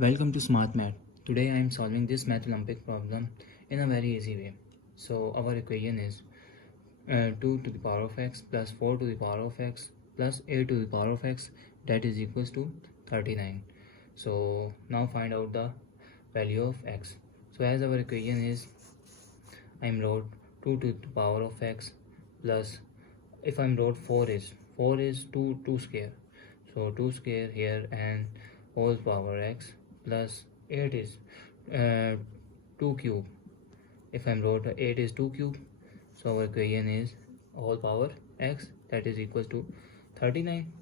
Welcome to Smart Math. Today I am solving this Math Olympic problem in a very easy way. So our equation is 2 to the power of x plus 4 to the power of x plus 8 to the power of x, that is equals to 39. So now find out the value of x. So as our equation is, I am wrote 2 to the power of x plus, if I am wrote 4 is 2 square. So 2 square here and whole power x plus 8 is 2 cube. If I'm wrote 8 is 2 cube, so our equation is whole power x, that is equals to 39.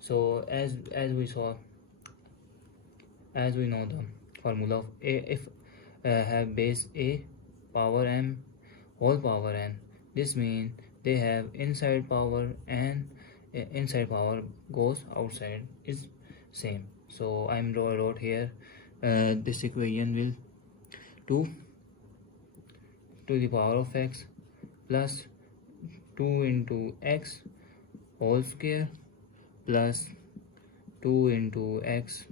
So as we know the formula of a, if have base a power m whole power n, this means they have inside power and inside power goes outside is same. So I'm wrote here this equation will 2 to the power of x plus 2 into x whole square plus 2 into x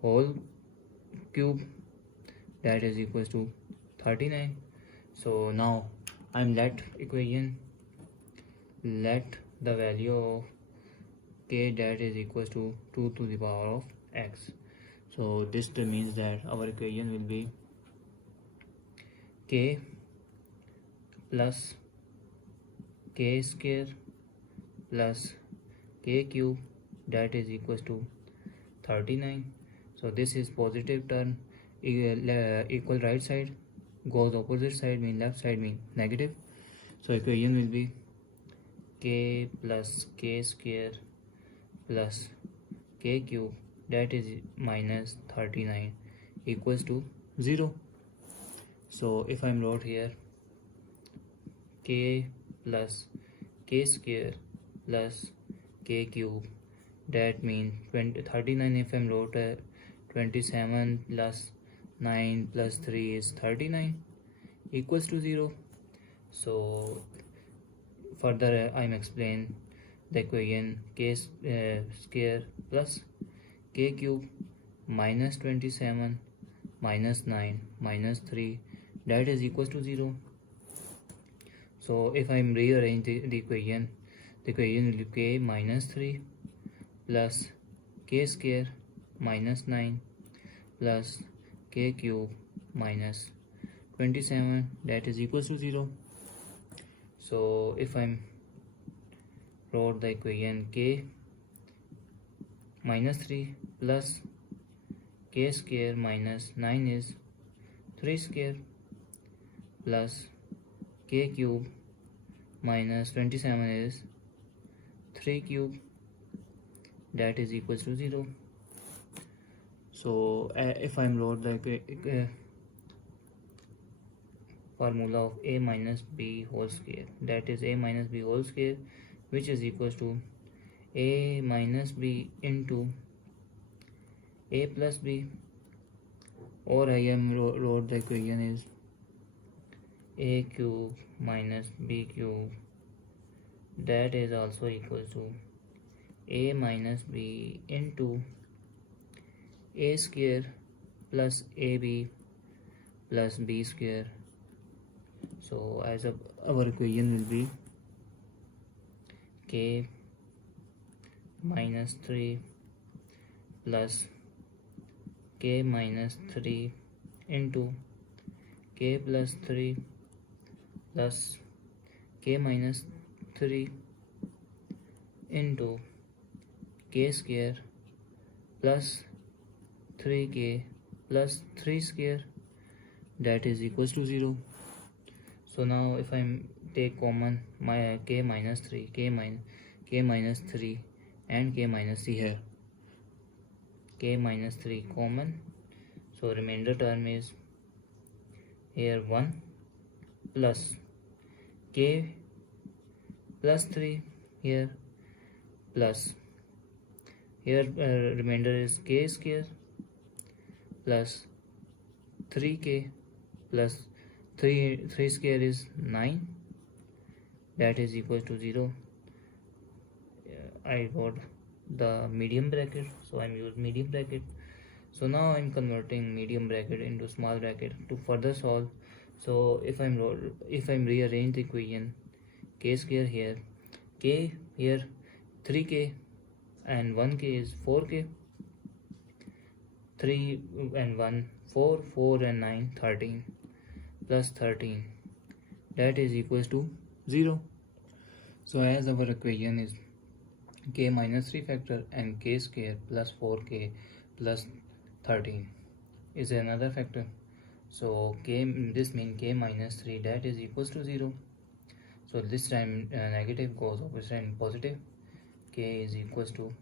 whole cube, that is equals to 39. So now I'm let the value of k, that is equals to 2 to the power of x. So this means that our equation will be k plus k square plus k cube, that is equals to 39. So this is positive term, equal right side goes opposite side, mean left side mean negative. So equation will be k plus k square plus k cube, that is minus 39 equals to 0. So if I'm wrote here k plus k square plus k cube, that means 39. If I'm wrote 27 plus 9 plus 3 is 39 equals to 0. So further I'm explain the equation k square plus k cube minus 27 minus 9 minus 3, that is equals to 0. So if I rearrange the equation will be k minus 3 plus k square minus 9 plus k cube minus 27, that is equals to 0. So if I'm wrote the equation k minus 3 plus k square minus 9 is 3 square plus k cube minus 27 is 3 cube, that is equals to 0. So if I'm wrote the formula of a minus b whole square, that is a minus b whole square, which is equals to a minus b into a plus b, or I am wrote the equation is a cube minus b cube, that is also equals to a minus b into a square plus ab plus b square. So as our equation will be k minus 3 plus k minus 3 into k plus 3 plus k minus 3 into k square plus 3k plus 3 square, that is equals to 0. So now if I take common my k minus 3 and k minus 3 here, k minus 3 common, so remainder term is here 1 plus k plus 3 here plus here remainder is k square plus 3k plus 3 square is 9, that is equal to 0. I got the medium bracket, so I'm use medium bracket. So now I'm converting medium bracket into small bracket to further solve. So if I'm rearrange the equation, k square here, k here 3k and 1k is 4k, 3 and 1 4, 4 and 9 13, plus 13, that is equals to 0. So as our equation is k minus 3 factor and k square plus 4k plus 13 is another factor. So k, this means k minus 3, that is equals to 0. So this time negative goes opposite and positive. K is equals to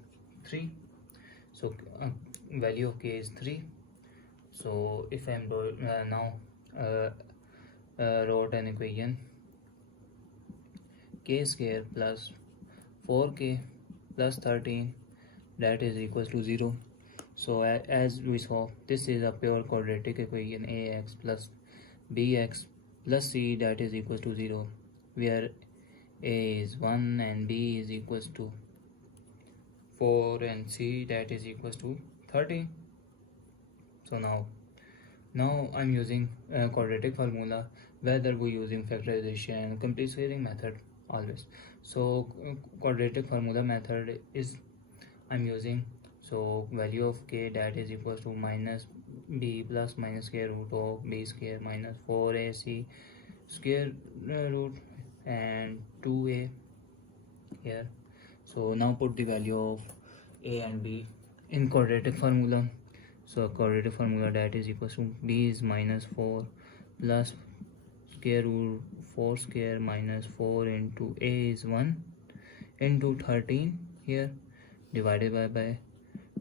3. So value of k is 3. So if I'm now wrote an equation, k square plus 4k plus 13, that is equals to 0. So as we saw, this is a pure quadratic equation, ax plus bx plus c, that is equals to 0, where a is 1 and b is equals to 4 and c, that is equals to 13. So now I'm using quadratic formula, whether we're using factorization, complete squaring method, always. So quadratic formula method is I'm using. So value of k, that is equals to minus b plus minus square root of b square minus 4ac square root and 2a here. So now put the value of a and b in quadratic formula. So quadratic formula, that is equals to b is minus 4 plus square root 4 square minus 4 into a is 1 into 13 here, divided by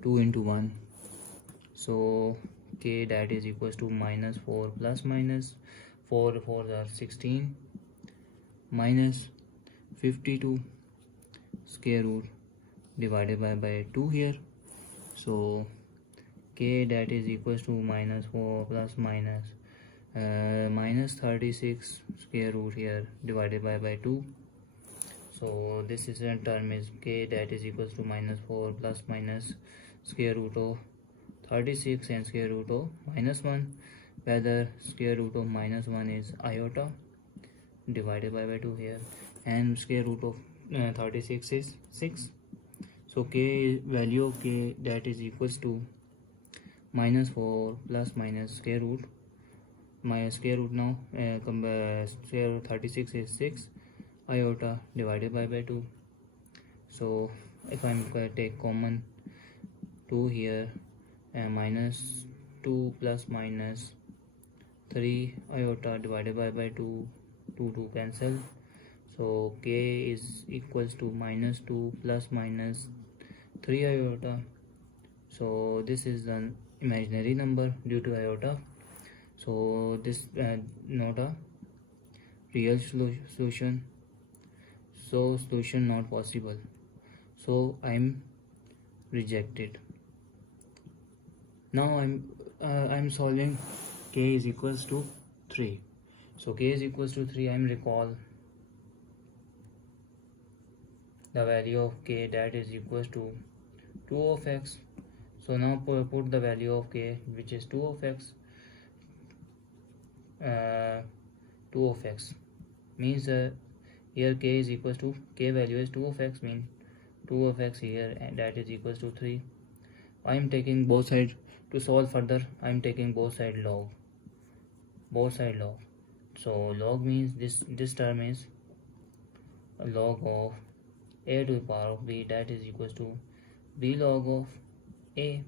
2 into 1. So k, that is equals to minus 4 plus minus 4 4s are 16 minus 52 square root divided by 2 here. So k, that is equals to minus 4 plus minus minus 36 square root here divided by 2. So this is a term is k, that is equals to minus 4 plus minus square root of 36 and square root of minus 1, whether square root of minus 1 is iota divided by 2 here, and square root of 36 is 6. So k, value of k, that is equals to minus 4 plus minus square root, my square root now square root 36 is 6 iota divided by 2. So if I'm going to take common 2 here, and minus 2 plus minus 3 iota divided by 2, 2 cancel. So k is equals to minus 2 plus minus 3 iota. So this is an imaginary number due to iota. So this not a real solution. So solution not possible. So I'm rejected. Now I'm solving k is equals to 3. So k is equals to 3. I'm recall the value of k, that is equals to 2 of x. So now put the value of k, which is 2 of x. 2 of x means here k is equals to, k value is 2 of x, means 2 of x here, and that is equals to 3. I am taking both sides to solve further. I am taking both side log. So log means this term is a log of a to the power of b, that is equals to b log of a.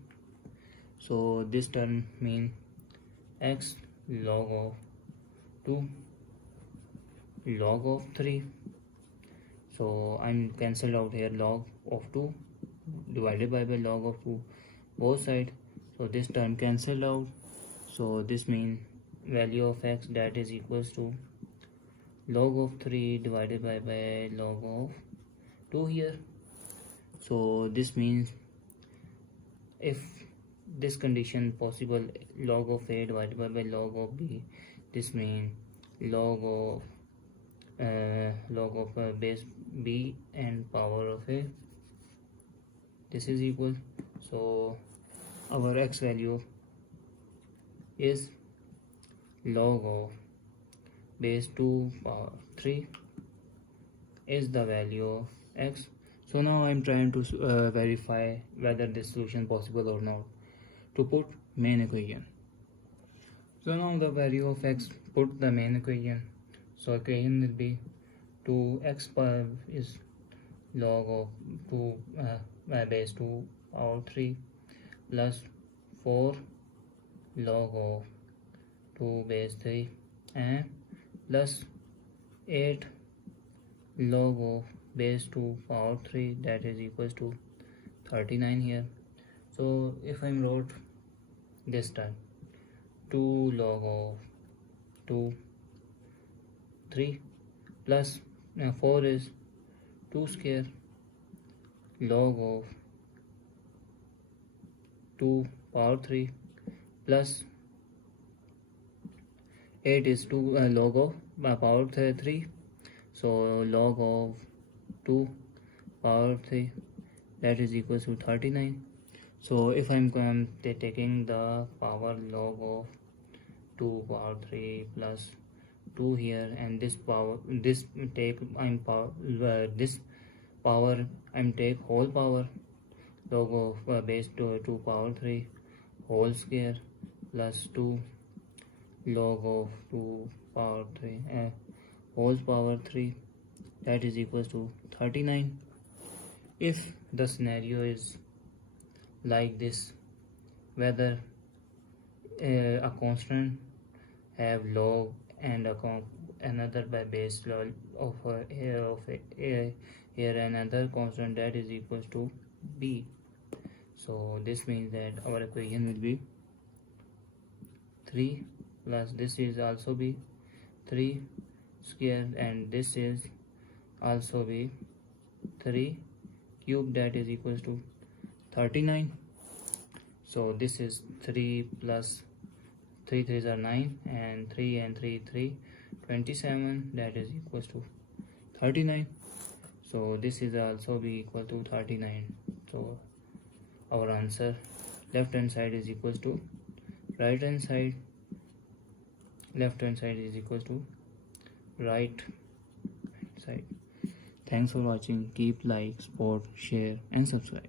So this term means x log of 2 log of 3. So I'm cancelled out here, log of 2 divided by log of 2 both sides. So this term cancelled out. So this means value of x, that is equals to log of 3 divided by log of 2 here. So this means if this condition possible, log of a divided by log of b, this means log of base b and power of a, this is equal. So our x value is log of base 2 power 3 is the value of x. So now I'm trying to verify whether this solution possible or not. To put main equation, so now the value of x, put the main equation. So equation will be 2x power is log of 2 base 2 power 3 plus 4 log of 2 base 3 and plus 8 log of base 2 power 3, that is equals to 39 here. So if I wrote this time 2 log of 2 3 plus 4 is 2 square log of 2 power 3 plus 8 is 2 log of power 3, so log of 2 power 3, that is equals to 39. So if I'm taking the power log of 2 power 3 plus 2 here, and this power, this take I'm power this power I'm take whole power log of base 2 power 3 whole square plus 2 log of 2 power 3 whole power 3, that is equals to 39. If the scenario is like this, whether a constant have log and another by base log of here another constant, that is equals to b. So this means that our equation will be 3 plus this is also be 3 square and this is also be 3 cube, that is equals to 39. So this is 3 plus 3 3s are 9 and 3 and 3 27, that is equals to 39. So this is also be equal to 39. So our answer, left hand side is equals to right hand side, left hand side is equals to right side. Thanks for watching. Keep like, support, share and subscribe.